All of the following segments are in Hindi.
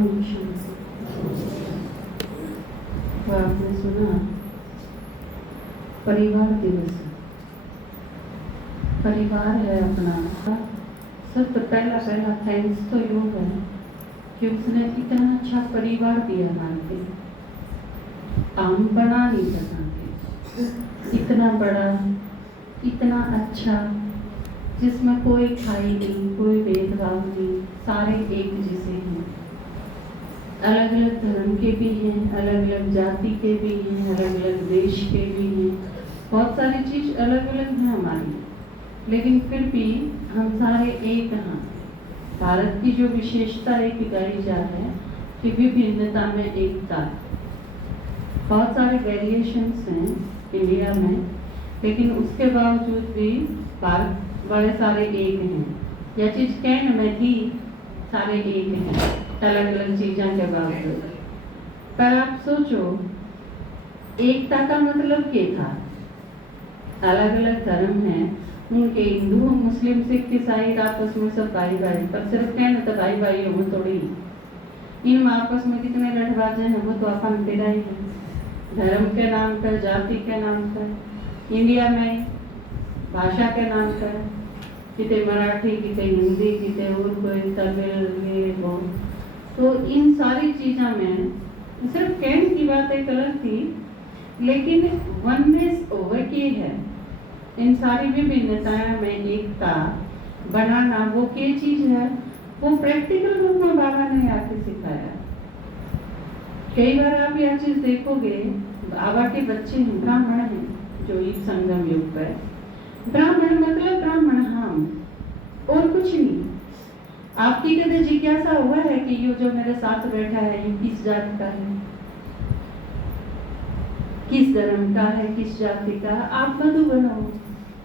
तो आपने सुना परिवार दिवस। परिवार है अपना। सब तो पहला थैंक्स तो यूँ है कि उसने इतना अच्छा परिवार दिया हमारे। हम बना नहीं सकते इतना बड़ा, इतना अच्छा, जिसमें कोई खाई नहीं, कोई भेदभाव नहीं, सारे एक जैसे हैं। अलग अलग धर्म के भी हैं, अलग अलग जाति के भी हैं, अलग अलग देश के भी हैं, बहुत सारी चीज अलग अलग हैं हमारी, लेकिन फिर भी हम सारे एक हैं। भारत की जो विशेषता है कि गाई जा है कि विभिन्नता में एकता। बहुत सारे वेरिएशंस हैं इंडिया में, लेकिन उसके बावजूद भी भारत बड़े सारे एक हैं। यह चीज कहने में थी सारे एक हैं अलग अलग चीजों के बावजूद। पर आप सोचो एकता का मतलब क्या था? अलग अलग धर्म हैं, उनके हिंदू मुस्लिम सिख ईसाई आपस में सब भाई भाई, पर सिर्फ कहना तो भाई भाई हो थोड़ी। इन आपस में कितने लठबाजे हैं वो तो अपन तेरा ही है, धर्म के नाम पर, जाति के नाम पर। इंडिया में भाषा के नाम पर कितने मराठी, कितने हिंदी, कितने और कोई तमिल, ये वो। तो इन सारी चीज़ों में सिर्फ कहने की बात एक अलग थी, लेकिन वननेस ओवर की है। इन सारी विभिन्नताओं में एकता बनाना वो क्या चीज है, वो प्रैक्टिकल रूप में बाबा ने आके सिखाया। कई बार आप यह चीज देखोगे, बाबा के बच्चे हैं, ब्राह्मण हैं, जो युग संगम युग पर ब्राह्मण मतलब ब्राह्मण हम और कुछ नहीं। आपकी कभी जिज्ञासा हुआ है कि ये जो मेरे साथ बैठा है ये किस जाति का है, किस धर्म का है, किस जाति का? आप मधुबन हो,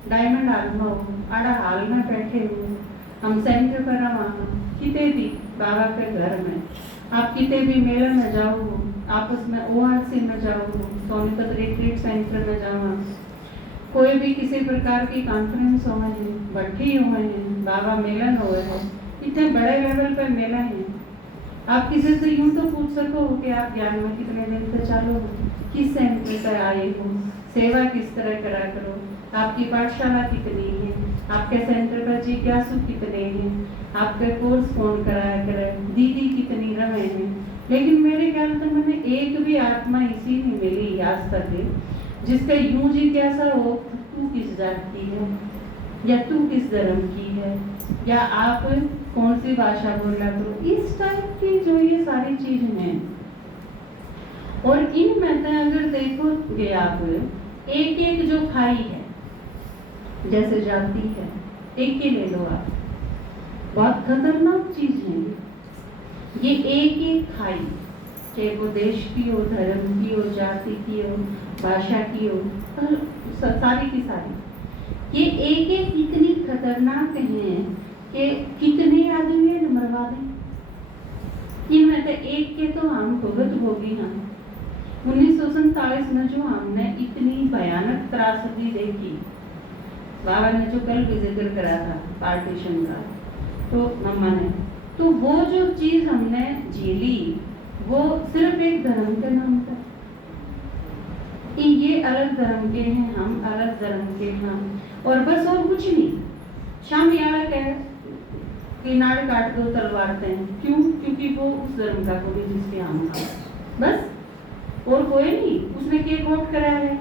डायमंड हाल में हो, आड़ा हाल में बैठे हो, हम सेंटर पर वहाँ किते भी बाबा के घर में, आप किते भी मेले में जाओ, आपस में ओआरसी में जाओ, सोनीपत रिट्रीट सेंटर में जाओ, कोई भी किसी प्रकार की कॉन्फ्रेंस हुए हैं, भट्टी हुए हैं, बाबा मेलन हुए हैं, इतने बड़े लेवल पर मेला है। आप किसी से यूं तो पूछ सको कि आप ज्ञान में कितने दिन से चालू हो, किस सेंटर से आए हो, सेवा किस तरह करा करो, आपकी पाठशाला कितनी है, आपके सेंटर पर जिज्ञासु कितने हैं, आपके कोर्स कौन कराया करे, दीदी कितनी रहे हैं। लेकिन मेरे ख्याल से मैंने एक भी आत्मा इसी नहीं मिली आज तक जिसका यूं जिज्ञासा हो तू किस जात की है, या तू किस धर्म की है, या आप कौन सी भाषा बोला करो। इस टाइप की जो ये सारी चीजें हैं, और इनमें तो अगर देखोगे आप एक एक जो खाई है, जैसे जाति है, एक ही ले लो आप, बहुत खतरनाक चीज है ये एक एक खाई, चाहे वो देश की हो, धर्म की हो, जाति की हो, भाषा की हो, सारी की सारी ये एक एक इतनी खतरनाक है कि कितने आदमी मरवा दें। इनमें से एक के तो हम भुगत भोगी हैं। 1947 में जो हमने इतनी भयानक त्रासदी देखी, बाबा ने जो कल भी जिक्र करा था पार्टीशन का, तो मम्मा ने, तो वो जो चीज हमने झेली वो सिर्फ एक धर्म के नाम पर। ये अलग धर्म के हैं, हम अलग धर्म के हैं, और बस और कुछ नहीं। शाम यार कह कि नाड़ काट दो तलवार दें, क्यों? क्योंकि वो उस धर्म का कोई जिसके हम का, बस और कोई नहीं। उसने के वोट करा है,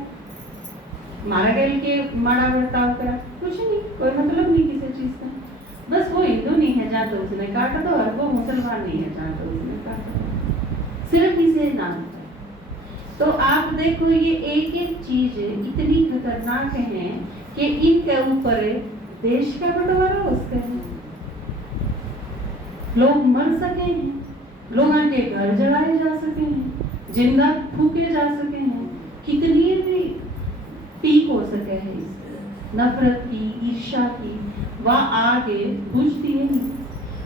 मारा गया के माड़ा बर्ताव करा, कुछ नहीं, कोई मतलब नहीं किसी चीज का। बस वो हिंदू नहीं है जहाँ तो उसने काट दो, और वो मुसलमान नहीं है जहाँ तो उसने काट दो, सिर्फ इसे नाम। तो आप देखो ये एक एक चीज इतनी खतरनाक है कि इनके ऊपर देश का बंटवारा उसका है, लोग मर सके हैं, लोगों के घर जलाए जा सके हैं, जिंदा फूके जा सके हैं, कितनी भी पीक हो सके है इस नफरत की, ईर्ष्या की, वह आगे बुझती है नहीं।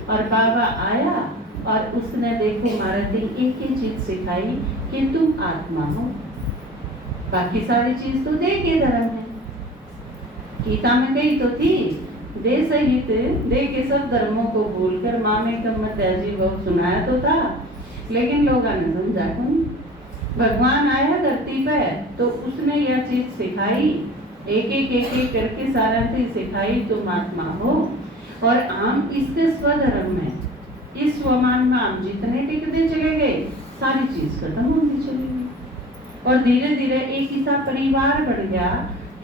और बाबा आया और उसने देखो हमारे दिल एक ही चीज सिखाई कि तुम आत्मा हो, बाकी सारी चीज तो दे के धर्म है। गीता में कही तो थी, दे सहित दे के सब धर्मों को भूलकर मामे कम मत बहुत सुनाया तो था लेकिन लोगों ने समझा नहीं। भगवान आया धरती पे तो उसने यह चीज सिखाई, एक करके सारा चीज सिखाई, तुम आत्मा हो और हम इसके स्वधर्म में, इस स्वमान में हम जितने टिकते चले गए सारी चीज खत्म होती चली गई और धीरे धीरे एक ऐसा परिवार बन गया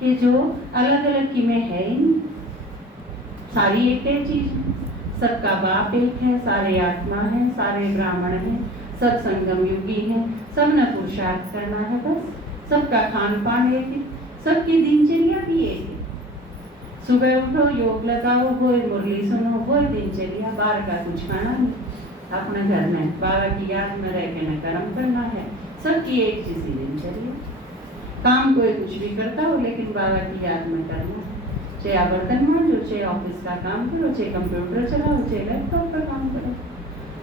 कि जो अलग अलग कीमें है ही नहीं, सारी एक ही चीज है, सबका बाप एक है, सारे आत्मा है, सारे ब्राह्मण हैं, सब संगम युगी हैं, सब ने पुरुषार्थ करना है बस, सबका खान पान एक है, सबकी दिनचर्या भी एक है, सुबह उठो योग लगाओ, वो मुरली सुनो, वो दिनचर्या, बाहर का कुछ खाना नहीं, अपने घर में बाबा की याद में रह के न कर्म करना है, सबकी एक जैसी दिनचर्या, काम कोई कुछ भी करता हो लेकिन बाबा की याद में करना है, चाहे आप बर्तन मांजो, चाहे ऑफिस का काम करो, चाहे कंप्यूटर चलाओ, चाहे लैपटॉप पर काम करो,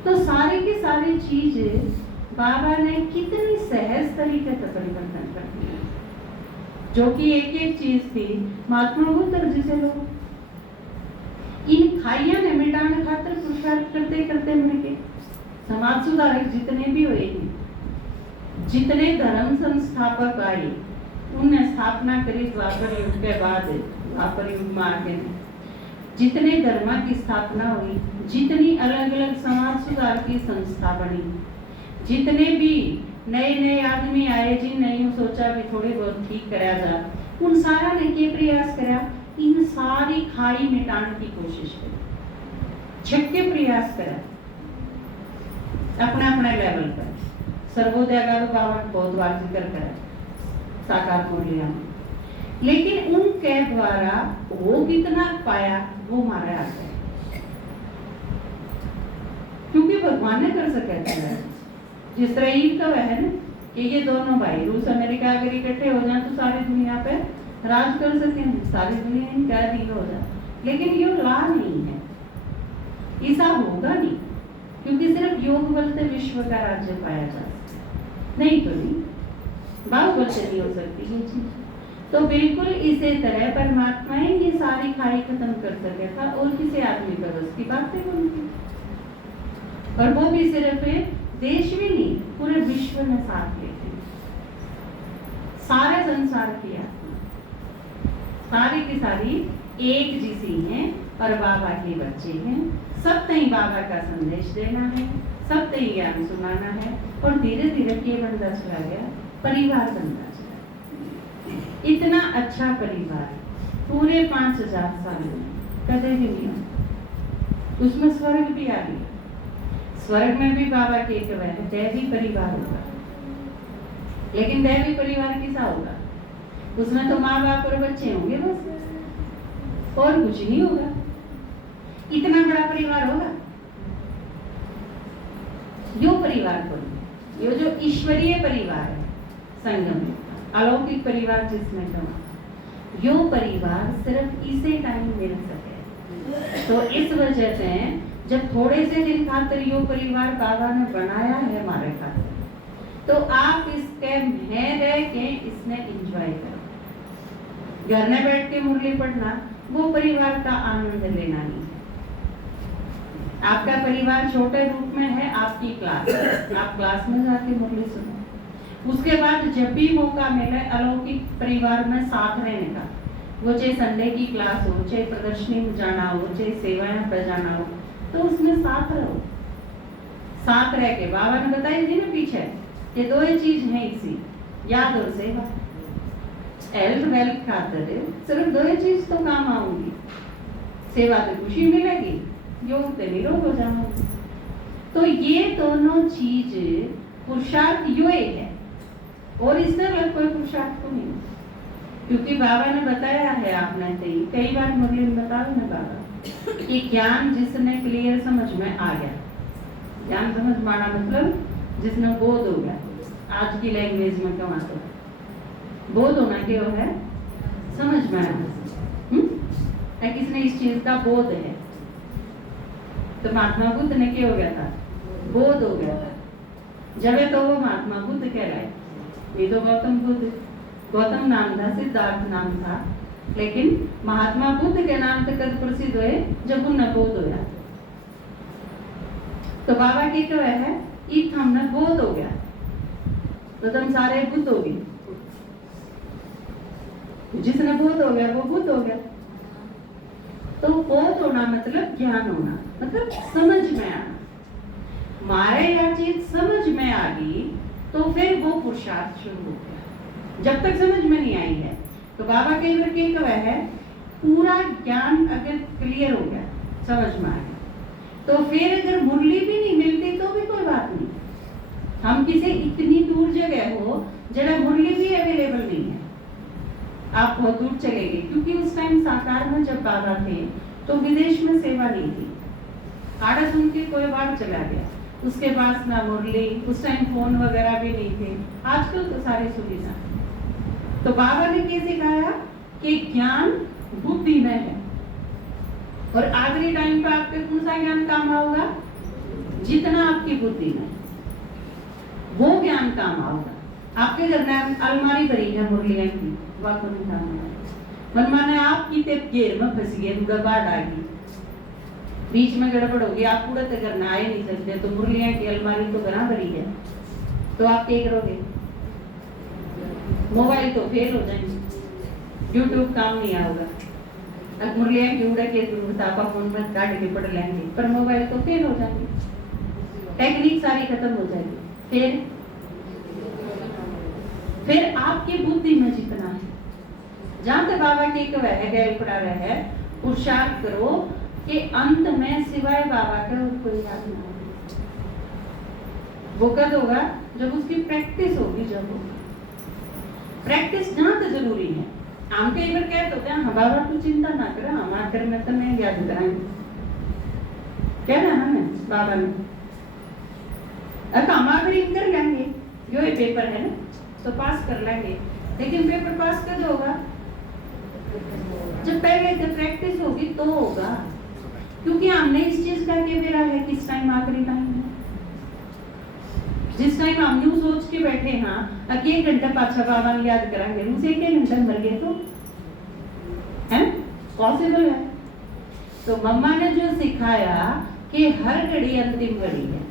तो सारी की सारी चीजें बाबा ने कितनी सहज तरीके से परिवर्तन कर दिया, जो कि एक एक चीज थी महात्मा बुद्ध जैसे लोग इन खाइया ने मिटाने खातर पुरुषार्थ करते करते मिटे, समाज सुधारक जितने भी हुए हैं, जितने धर्म संस्थापक आए उनने स्थापना करी द्वापर युग के बाद, द्वापर युग में आगे जितने धर्म की स्थापना हुई, जितनी अलग अलग समाज सुधार की संस्था बनी, जितने भी नए नए आदमी आए जिन नहीं सोचा भी थोड़े बहुत ठीक कराया जा, उन सारा ने क्या प्रयास करा, इन सारी खाई मिटाने की कोशिश करी, छक्के प्रयास करा अपने अपने लेवल पर। सर्वोदय का तो बाबा बहुत बार जिक्र करा साकार मूल्य में, लेकिन उनके द्वारा वो कितना पाया वो हमारे हाथ है, क्योंकि भगवान ने कर सके थे। जिस तरह ईद का वह है ना कि ये दोनों भाई रूस अमेरिका अगर इकट्ठे हो जाए तो सारी दुनिया पे राज कर सके, सारी दुनिया इनका अधीन हो जाए, लेकिन ये ला नहीं है, ऐसा होगा नहीं, क्योंकि सिर्फ योग बल से विश्व का राज्य पाया जा सकता नहीं, तो नहीं बाहुबल से नहीं हो सकती ये चीज। तो बिल्कुल इसी तरह परमात्मा ये सारी खाई खत्म कर सके था और किसी आदमी पर बस की बात नहीं बनती, और वो भी सिर्फ देश में नहीं पूरे विश्व में साथ लेते, सारे संसार की आत्मा सारी की सारी एक जैसी हैं और बाबा के बच्चे हैं, सब तई बाबा का संदेश देना है, सब तई ज्ञान सुनाना है, और धीरे धीरे के बनता चला गया, परिवार बनता चला। इतना अच्छा परिवार पूरे 5000 साल में कदे भी नहीं हो, उसमें स्वर्ग भी आ गया, स्वर्ग में भी बाबा के एक वह दैवी परिवार होगा, लेकिन दैवी परिवार किसा होगा, उसमें तो माँ बाप और बच्चे होंगे बस, और कुछ नहीं होगा, इतना बड़ा परिवार होगा। यो परिवार को, यो जो ईश्वरीय परिवार है, संगम अलौकिक परिवार जिसमें कहा, यो परिवार सिर्फ इसे टाइम मिल सके। तो इस वजह से जब थोड़े से दिन खातिर यो परिवार बाबा ने बनाया है हमारे खातिर, तो आप इसके में रह के इसने एंजॉय करो, घर में बैठ के मुरली पढ़ना वो परिवार का आनंद लेना नहीं है। आपका परिवार छोटे रूप में है, आपकी क्लास, आप क्लास में जाके मुरली सुनो, उसके बाद जब भी मौका मिले अलौकिक परिवार में साथ रहने का, वो चाहे संडे की क्लास हो, चाहे प्रदर्शनी में जाना हो, चाहे सेवाएं पर जाना हो, तो उसमें साथ रहो, साथ रह के बाबा ने बताई थी ना पीछे कि दो ही चीज है इसी, याद और सेवा, हेल्थ वेल्थ खातिर सिर्फ दो ही चीज तो काम आऊंगी, सेवा से खुशी मिलेगी, योग से निरोग हो जाऊंगी। तो ये दोनों चीज पुरुषार्थ यो है, और इससे अलग कोई पुरुषार्थ को नहीं, क्योंकि बाबा ने बताया है, आपने कई बार मुरली में बताया ना बाबा कि ज्ञान जिसने क्लियर समझ में आ गया, ज्ञान समझ माना मतलब जिसने बोध हो गया, आज की लैंग्वेज में कमा तो बोध होना क्या है, समझ में आना, किसने इस चीज का बोध है, तो महात्मा बुद्ध ने क्या हो गया था, बोध हो गया था, जब तो वो महात्मा बुद्ध कहलाए। ये तो गौतम नाम था, सिद्धार्थ नाम था, लेकिन महात्मा बुद्ध के नाम से कद प्रसिद्ध हुए जब उन्हें बोध होया। तो बाबा की क्या है, इत हमने बहुत हो गया तो तुम सारे बुद्ध हो गए। जिसने बहुत हो गया वो बुद्ध हो गया। तो बहुत होना मतलब ज्ञान होना, मतलब समझ में आना। मारे या चीज समझ में आ गई तो फिर वो पुरुषार्थ शुरू हो गया। जब तक समझ में नहीं आई है तो बाबा कई बार कह है पूरा ज्ञान अगर क्लियर हो गया, समझ में आ गया, तो फिर अगर मुरली भी नहीं मिलती तो भी कोई बात नहीं। हम किसी इतनी दूर जगह हो जरा मुरली भी अवेलेबल नहीं है, आप बहुत दूर चले गए। क्योंकि उस टाइम साकार में जब बाबा थे तो विदेश में सेवा नहीं थी। आड़ा सुन के कोई बार चला गया, उसके पास ना मुरली, उस टाइम फोन वगैरह भी नहीं थे। आजकल तो सारी सुविधा। तो बाबा ने क्या सिखाया कि ज्ञान बुद्धि में है, और आखिरी टाइम पे आपके कौन सा ज्ञान काम आएगा? जितना आपकी बुद्धि में वो ज्ञान काम आएगा। आपके घर में अलमारी भरी है मुरलियां की, वह कौन काम आएगा? मन माने आपकी ते घेर में फंस गए, बाढ़ आ गई, बीच में गड़बड़ हो गई, आप पूरा तो घर में आए नहीं सकते, तो मुरलियां की अलमारी तो घर भरी है, तो आप क्या करोगे? मोबाइल तो फेल हो जाएंगे, यूट्यूब काम नहीं आएगा। अब मुरलियां की उड़ा के तापा फोन में काट के पढ़ लेंगे, पर मोबाइल तो फेल हो जाएंगे, टेक्निक सारी खत्म हो जाएगी। फिर आपकी बुद्धि में जितना है, जहां तक बाबा के गैर पड़ा रहे, पुरुषार्थ करो कि अंत में सिवाय बाबा का कोई याद ना हो। वो कब होगा? जब उसकी प्रैक्टिस होगी। जब होगी प्रैक्टिस जहां तक जरूरी है। हम कई बार कहते होते हैं, हाँ बाबा तू चिंता ना कर, हम आकर में तो नहीं याद कराएंगे, क्या ना हमें बाबा ने अब हम आकर कर लेंगे, जो ये पेपर है ना तो पास कर लेंगे। लेकिन पेपर पास कब होगा? जब पहले से प्रैक्टिस होगी तो होगा। क्योंकि हमने इस चीज का के मेरा है किस टाइम आखिरी टाइम है। जिस टाइम हम न्यू सोच के बैठे हैं कि 1 घंटा पाछा बाबा ने याद कराएंगे, उसे 1 घंटा मर गए तो है पॉसिबल है। तो मम्मा ने जो सिखाया कि हर घड़ी अंतिम घड़ी है,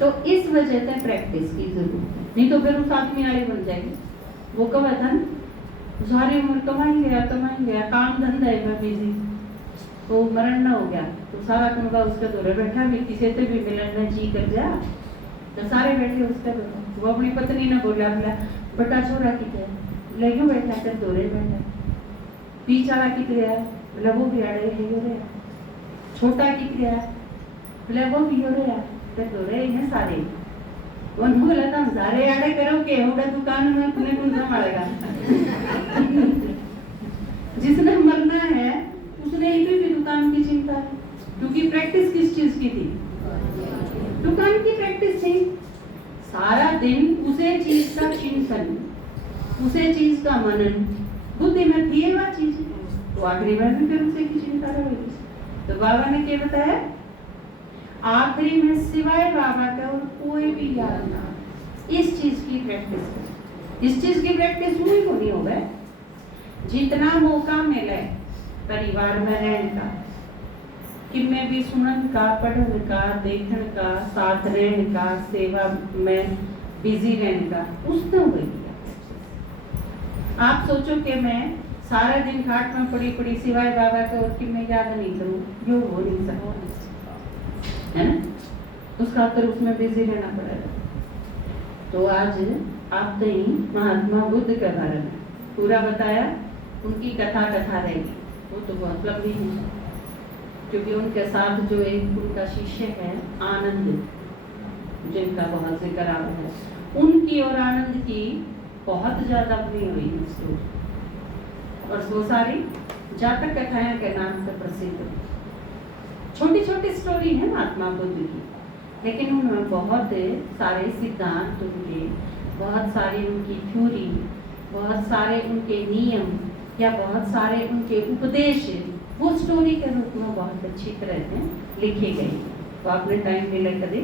तो इस वजह से प्रैक्टिस की जरूरत है। नहीं तो फिर उस आदमी वाली बन जाएगी। वो कब था ना, सारी उम्र कमाई गया, काम धंधा है बिजी, तो मरण न हो गया तो सारा कुनबा उसका दौरे बैठा भी, किसी से भी मिलन न जी कर जा, तो सारे बैठे उसका दौरे। वो अपनी पत्नी ने बोला बटा छोरा कितने लगे बैठा कर दौरे बैठा, बीच वाला कितने है बोला वो भी आड़े है, छोटा कितने है बोला वो भी हो रहा है, तो दौरे हैं सारे। उन्होंने बोला था सारे आड़े करो के होगा दुकान में अपने कौन संभालेगा। जिसने मरना है उसने ही भी दुकान की चिंता है, क्योंकि प्रैक्टिस किस चीज की थी? दुकान की प्रैक्टिस थी। सारा दिन उसे चीज का चिंतन, उसे चीज का मनन बुद्धि में थी वह चीज, तो आखिरी में भी फिर उसे की चिंता रहेगी। तो बाबा ने क्या बताया? आखिरी में सिवाय बाबा का और कोई भी याद ना। इस चीज की प्रैक्टिस करें। इस चीज की प्रैक्टिस हुई को नहीं होगा। जितना मौका मिले परिवार में रहने का, कि मैं भी सुनन का, पढ़न का, देखने का, साथ रहने का, सेवा में बिजी रहने का, उसने हुई। आप सोचो कि मैं सारा दिन खाट में पड़ी पड़ी सिवाय बाबा का और कि मैं याद नहीं करूं, जो हो नहीं सकता है ना, उसका तो उसमें बिजी रहना पड़ेगा। तो आज आप ही महात्मा बुद्ध के बारे में पूरा बताया, उनकी कथा रहेगी, वो तो बहुत लंबी है, क्योंकि उनके साथ जो एक उनका शिष्य है आनंद, जिनका बहुत जिक्र आ रहा है, उनकी और आनंद की बहुत ज्यादा बनी हुई है स्टोरी, और वो सारी जातक कथाएं के नाम से प्रसिद्ध है। छोटी छोटी स्टोरी है महात्मा बुद्ध की, लेकिन उनमें बहुत सारे सिद्धांत उनके, बहुत सारी उनकी थ्योरी, बहुत सारे उनके नियम या बहुत सारे उनके उपदेश वो स्टोरी के रूप में बहुत अच्छी तरह से लिखे गए। तो आपने टाइम मिले कभी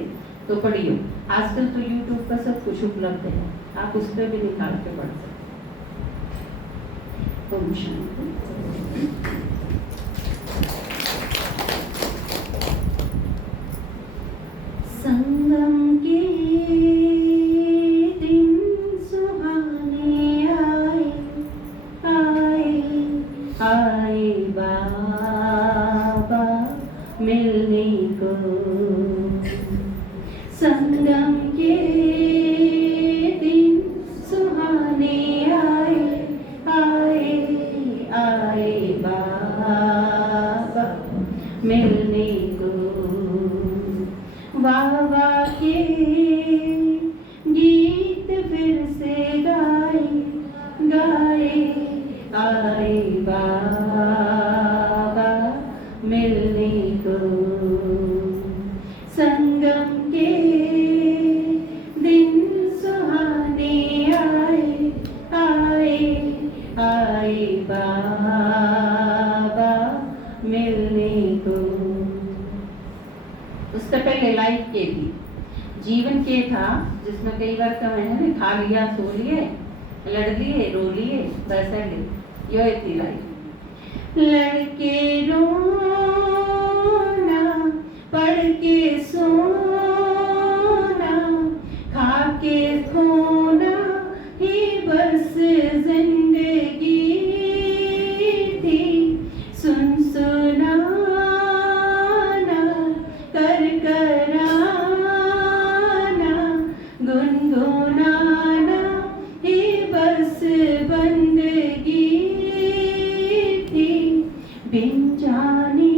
तो पढ़ियो। आजकल तो यूट्यूब पर सब कुछ उपलब्ध है, आप उस पर भी निकाल के पढ़ सकते। ओम शांति। संगम मिलने को। संगम के दिन सुहाने आए आए आए बाबा मिलने को। वाह के गीत फिर से गाए गाए आए बाबा मिलने को। संगम के दिन सुहाने आए आए आए बाबा मिलने को। उससे पहले लाइफ के भी जीवन के था, जिसमें कई बार कहा है ना, खा लिया सो लिए लड़ लिए रो लिए वैसे ले यो इतनी लाइफ। लड़के रोना पढ़ के सोना खा के खोना ही बस जिंदगी थी। सुन सुनाना कर कराना गुनगुनाना ही बस बंदगी थी। बिन जाने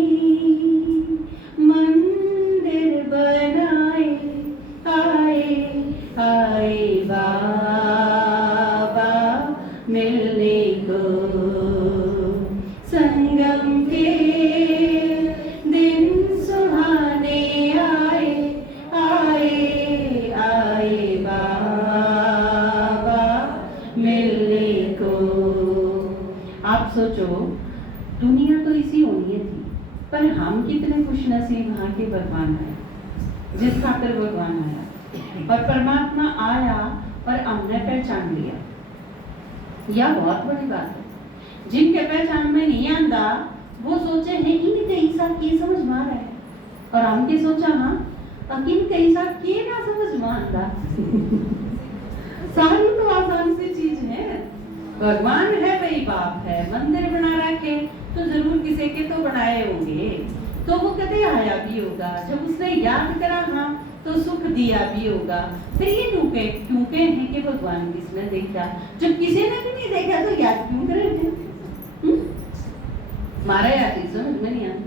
मंदिर बनाए आए आए बाबा मिलने को। संगम के दिन सुहाने आए आए आए बाबा मिलने को। आप सोचो, दुनिया तो इसी होनी थी, पर हम कितने खुशनसीब हाँ के भगवान आए, जिस खातिर भगवान आया। और परमात्मा आया और हमने पहचान लिया, यह बहुत बड़ी बात है। जिनके पहचान में नहीं आता वो सोचे हैं इनके हिसाब की समझ में आ रहा है, और हमके सोचा हाँ इनके हिसाब की ना समझ में आता। सारी तो आसान सी चीज है। भगवान है वही बाप है, मंदिर बना रखे तो जरूर किसी के तो बनाए होंगे, तो वो कभी आया भी होगा। जब उसने याद करा हाँ तो सुख दिया भी होगा। फिर ये क्यों हैं कि भगवान किसने देखा, जब किसी ने भी नहीं देखा तो याद क्यों करेंगे। मारा याद समझ में नहीं आती।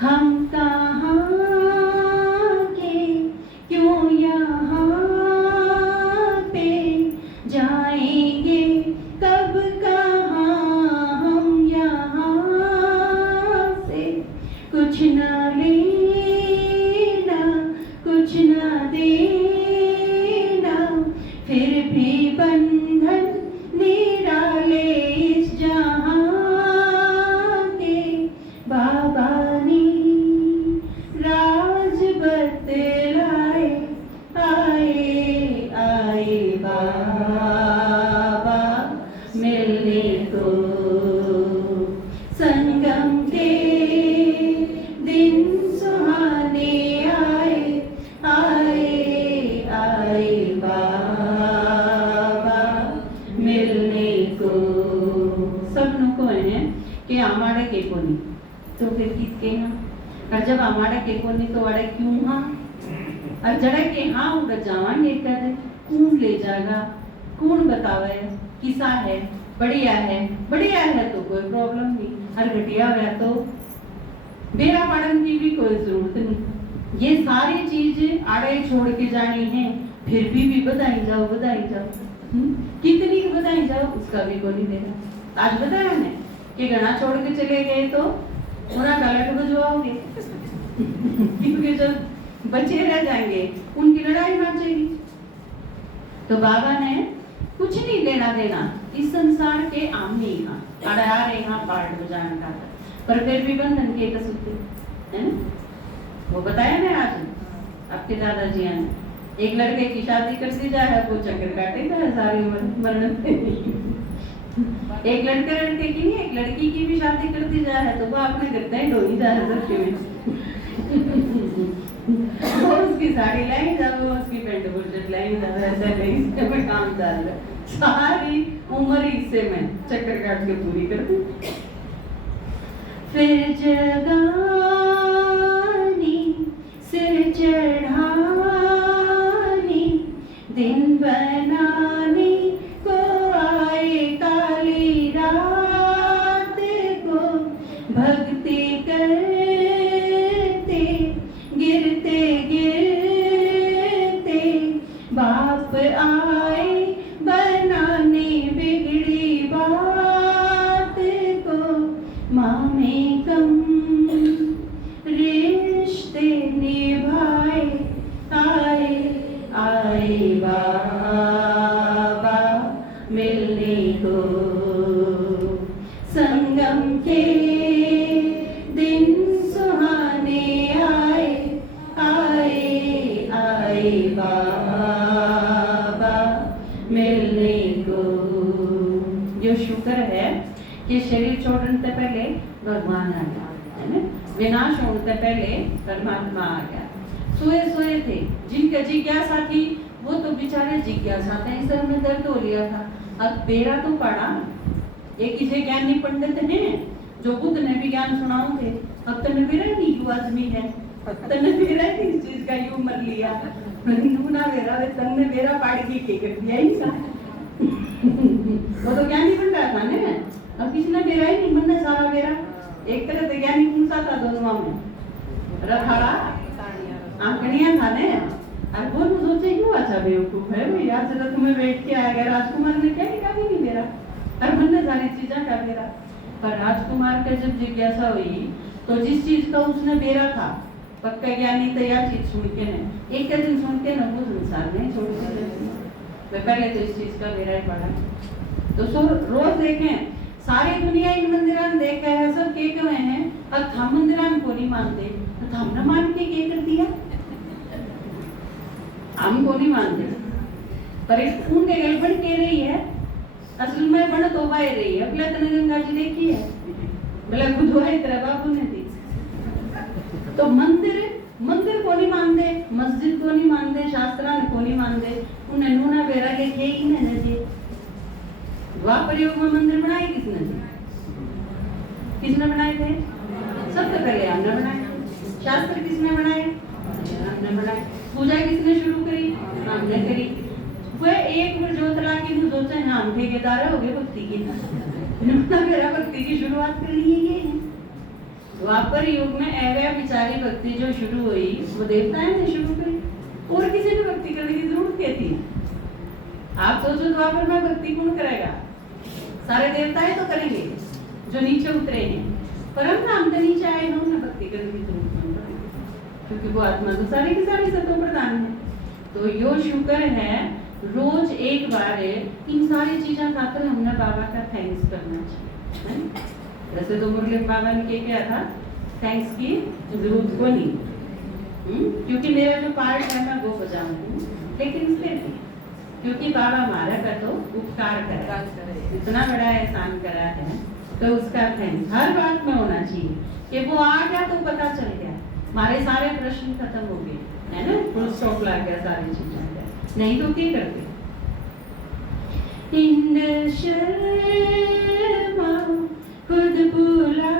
हम कहाँ के क्यों यहाँ पे जाएंगे, कब कहाँ हम यहाँ से। कुछ ना लेना कुछ ना देना, फिर भी बंधन निराले इस जहाँ के। बाबा ने राज बतलाए आए आए बाबा मिलने को। संगम के दिन सुहाने आए आए आए बाबा मिलने को। सबनों को है कि हमारे के कोनी तो फिर किसके यहाँ, और जब हमारे के कोनी तो वाड़े क्यों हाँ, और जड़े के हाँ उड़ जावांगे करे कौन ले जाएगा, कौन बतावे किसा है। बढ़िया है तो कोई प्रॉब्लम नहीं, और घटिया है तो बेरा पड़न की भी कोई जरूरत नहीं। ये सारी चीजें आड़े छोड़ के जानी है, फिर भी बधाई जाओ कितनी बधाई जाओ उसका भी कोई नहीं देगा। आज बताया मैंने कि घना छोड़ के चले गए तो उन्हें गलत बजवाओगे क्योंकि जब बचे रह जाएंगे उनकी लड़ाई बांचेगी। तो बाबा ने कुछ नहीं लेना देना इस संसार के आमने यहाँ अड़ार यहाँ पार्ट बजाना का, पर फिर भी बंधन के कसूते है ना। वो बताया ना आज आपके दादाजी ने, एक लड़के की शादी कर दी जाए वो चक्कर काटेगा सारी उम्र मरण। एक लड़के की नहीं, एक लड़की की भी शादी कर दी जाए तो वो अपने घर में ढोई जा सकते हैं। उसकी साड़ी लाई जाओ, उसकी पैंट बुर्जट लाई जाओ, ऐसा नहीं में काम चल रहा है। सारी उम्र हिस्से में चक्कर काट के पूरी कर दी। फिर जगानी, सिर चढ़ानी, दिन बनाने को आए काली रात को, भक्ति करते गिरते गिरते बाप आए बनाने बिगड़ी बात को, माँ में कम रिश्ते निभाए आए आए बाबा मिलने को, संगम के दिन सुहाने आए आए आए बाबा मिलने को। जो शुक्र है कि शरीर छोड़ने से पहले भगवान आ गया, है ना, विनाश होने से पहले परमात्मा आ गया। सोए सोए थे, जिनका जिज्ञासा थी वो तो बेचारे जिज्ञासा था, इस सर में दर्द हो लिया था। अब बेरा तो पड़ा, एक किसी ज्ञानी पंडित ने जो बुद्ध ने भी ज्ञान सुनाओ थे, अब तो नबीरा नहीं यू आदमी है, तो नबीरा इस चीज का यू मर लिया नूना बेरा वे तन्ने बेरा पाड़ के कर दिया ही सा वो तो ज्ञानी बन रहा था ना। अब किसी ने बेरा ही नहीं बनना सारा बेरा, एक तरह से ज्ञानी कौन सा था दोनों में रखाड़ा आंकड़ियां था ने। और वो सोचे क्यों अच्छा बेवकूफ है भाई, आज तक तुम्हें बैठ के आएगा राजकुमार ने क्या निकाली नहीं बेरा, और बनने सारी चीजें का बेरा। पर राजकुमार के जब जिज्ञासा हुई तो जिस चीज का उसने बेरा था, पक्का ज्ञानी तो यह चीज सुन के ने एक दिन सुन के न वो संसार नहीं छोड़ सकते, पहले तो इस चीज का बेरा ही पड़ा। तो सो रोज देखें सारी दुनिया इन मंदिरां में देख है सब के हुए हैं, और हम मंदिरां को नहीं मानते, तो हमने मान के क्या कर दिया, हमको नहीं मानते। पर एक उनके गलबन के रही है, असल में बन तो वाई रही है। बोले तने गंगा जी देखी है, बोले खुदवाई तेरा बाबू ने दी। तो मंदिर मंदिर को नहीं मानते, मस्जिद को नहीं मानते, शास्त्रा को नहीं मानते, उन्हें नूना बेरा के किए ही नहीं थे। द्वापर युग में मंदिर बनाए किसने थे, किसने बनाए थे, सबसे पहले हमने बनाए। शास्त्र किसने बनाए, हमने बनाए। पूजा किसने शुरू करी, हमने करी। वह एक बार जोत ला के सोचा हम ठेकेदार हो गए भक्ति की, मेरा भक्ति की शुरुआत कर ली है ये। द्वापर युग में ऐसा विचारी भक्ति जो शुरू हुई वो देवताओं ने शुरू करी, और किसी ने भक्ति करने की जरूरत क्या थी। आप सोचो द्वापर में भक्ति कौन करेगा, सारे देवताएं तो करेंगे जो नीचे उतरे हैं, परम हम तो नीचे आए ना, उन्हें भक्ति करने की जरूरत नहीं, क्योंकि वो आत्मा तो सारी की सारी सतो प्रधान है। तो यो शुक्र है रोज एक बार इन सारी चीजों खातर हमने बाबा का थैंक्स करना चाहिए। वैसे तो मुरली बाबा ने क्या था, थैंक्स की जरूरत को नहीं, क्योंकि मेरा जो पार्ट है मैं वो बजाऊंगी, लेकिन इसलिए क्योंकि बाबा हमारा का तो उपकार करा, इतना बड़ा एहसान करा है, तो उसका थैंक्स हर बात में होना चाहिए कि वो आ गया तो पता चल गया, हमारे सारे प्रश्न खत्म हो गए, है ना, फुल स्टॉप लग गया सारी चीजें, नहीं तो क्या करते। इंद्र शर्मा खुद बुला